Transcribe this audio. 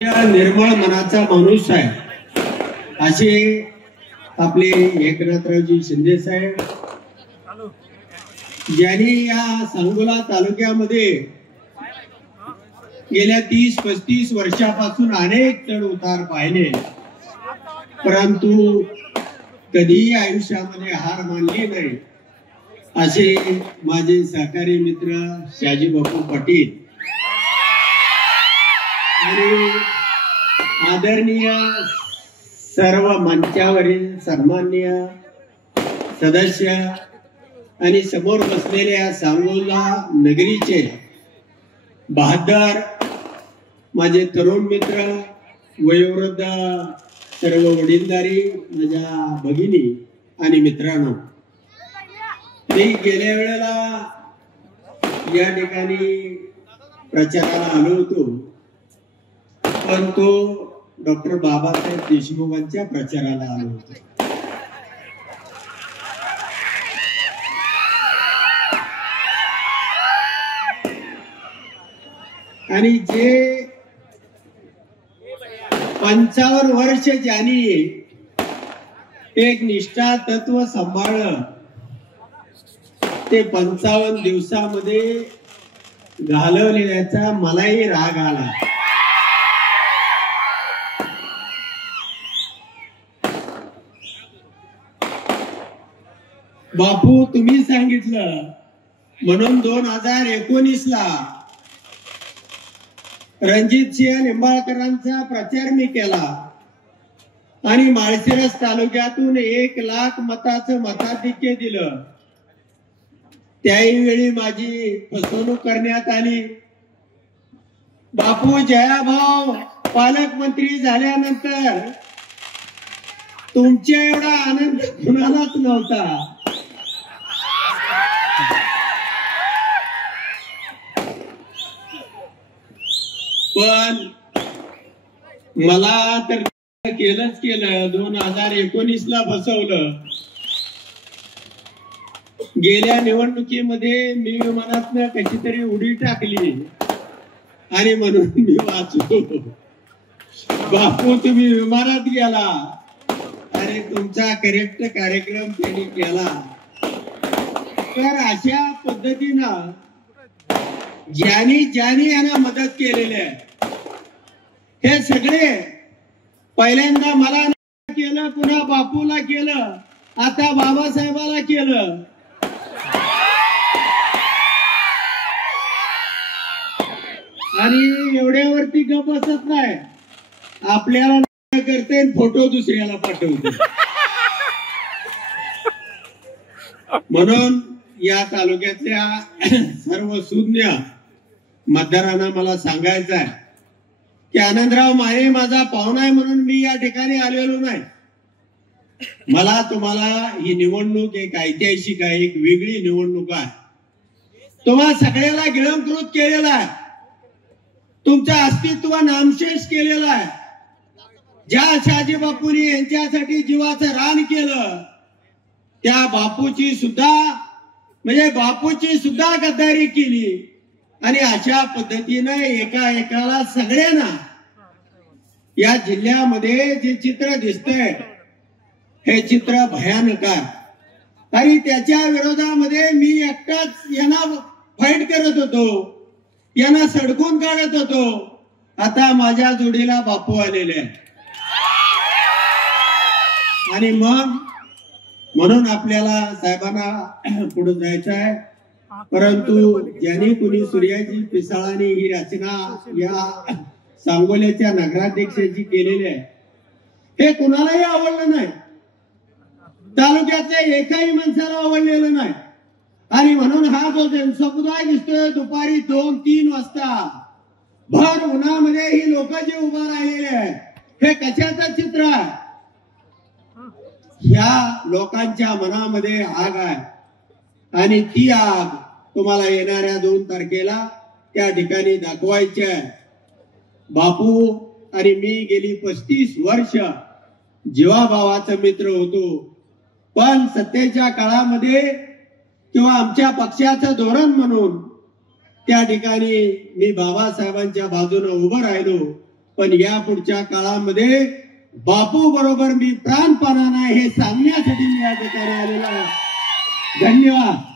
निर्मळ मनाचा माणूस आहे असे आपले एकनाथरावजी शिंदे साहेब, ज्यांनी या सांगोला तालुक्यामध्ये गेल्या 30-35 वर्षापासून अनेक चढ उतार पाहिले, परंतु कधीही आयुष्यामध्ये हार मानली नाही असे माझे सहकारी मित्र शाजी बापू पाटील आणि आदरणीय सर्व मंचावरील सन्माननीय सदस्य आणि समोर बसलेल्या सांगोला नगरीचे बहादर माझे तरुण मित्र, वयोवृद्ध सर्व वडीलधारी माझ्या भगिनी आणि मित्रांनो, मी गेल्या वेळेला या ठिकाणी प्रचाराला आलो होतो, पण तो डॉक्टर बाबासाहेब देशमुखांच्या प्रचाराला आलो होतो. आणि जे 55 वर्ष ज्यांनी एक निष्ठा तत्व सांभाळलं, ते 55 दिवसामध्ये घालवलेल्याचा मलाही राग आला. बापू, तुम्ही सांगितलं म्हणून 2019 ला रणजितसिंह निंबाळकरांचा प्रचार मी केला आणि माळशिरस तालुक्यातून 1 लाख मताचं मताधिक्य दिलं. त्याही माझी फसवणूक करण्यात आली. बापू, जयाभाऊ पालकमंत्री झाल्यानंतर तुमच्या एवढा आनंद कुणालाच नव्हता. पण मला तर केलंच केलं. 2019 ला फसवलं. गेल्या निवडणुकीमध्ये मी विमानातनं कशी तरी उडी टाकली आणि म्हणून मी वाचलो. बापू, तुम्ही विमानात गेला आणि तुमचा करेक्ट कार्यक्रम त्यांनी केला. तर अशा पद्धतीनं ज्यांनी यांना मदत केलेली आहे, हे सगळे पहिल्यांदा मला केलं, पुन्हा बापूला केलं, आता बाबासाहेबाला केलं. आणि एवढ्यावरती गप बसत नाही, आपल्याला करते फोटो दुसऱ्याला पाठवते. म्हणून या तालुक्यातल्या सर्व सुज्ञ मतदारांना मला सांगायचं आहे की आनंदराव माने माझा पाहुणा आहे म्हणून मी या ठिकाणी आलेलो नाही. मला तुम्हाला ही निवडणूक एक ऐतिहासिक आहे, एक वेगळी निवडणूक आहे. तुम्हा सगळ्याला गिळंकृत केलेला आहे, तुमचं अस्तित्व नामशेष केलेलं आहे. ज्या शाजी बापूंनी यांच्यासाठी जीवाचं रान केलं, त्या बापूची सुद्धा गद्दारी केली. आणि अशा पद्धतीनं एकाला सगळ्यांना या जिल्ह्यामध्ये जे चित्र दिसतंय, हे चित्र भयानक आहे. आणि त्याच्या विरोधामध्ये मी एकटाच यांना फाईट करत होतो, यांना सडकून काढत होतो. आता माझ्या जोडीला बापू आलेले आहे. आणि म्हणून आपल्याला साहेबांना पुढे जायचं आहे. परंतु ज्यांनी कुणी सूर्याजी पिसाळांनी ही रचना या सांगोल्याच्या नगराध्यक्षाची केलेली आहे, हे कुणालाही आवडलं नाही. तालुक्यातल्या एकाही माणसाला आवडलेलं नाही. आणि म्हणून हा जो जनसमुदाय दिसतोय, दुपारी 2-3 वाजता भर उन्हामध्ये ही लोक जे उभा राहिलेले आहेत, हे कशाचं चित्र आहे? ह्या लोकांच्या मनामध्ये आग आहे आणि ती आग तुम्हाला येणाऱ्या 2 तारखेला त्या ठिकाणी दाखवायची आहे. बापू आणि मी गेली 35 वर्ष जीवाभावाचा मित्र होतो, पण सत्तेच्या काळामध्ये किंवा आमच्या पक्षाचं धोरण म्हणून त्या ठिकाणी मी बाबासाहेबांच्या बाजूने उभं राहिलो पण या पुढच्या काळामध्ये बापू बरोबर मी प्राणपणाने हे सांगण्यासाठी मी या ठिकाणी आलेलो आहे. धन्यवाद.